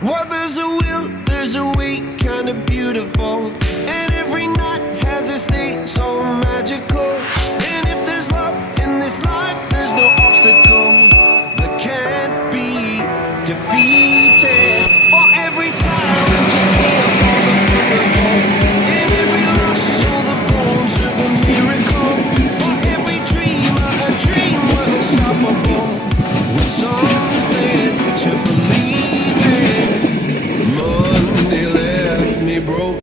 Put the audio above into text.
Well, there's a will, there's a way, kinda beautiful. And every night has a state so magical. And if there's love in this life, there's no obstacle that can't be defeated.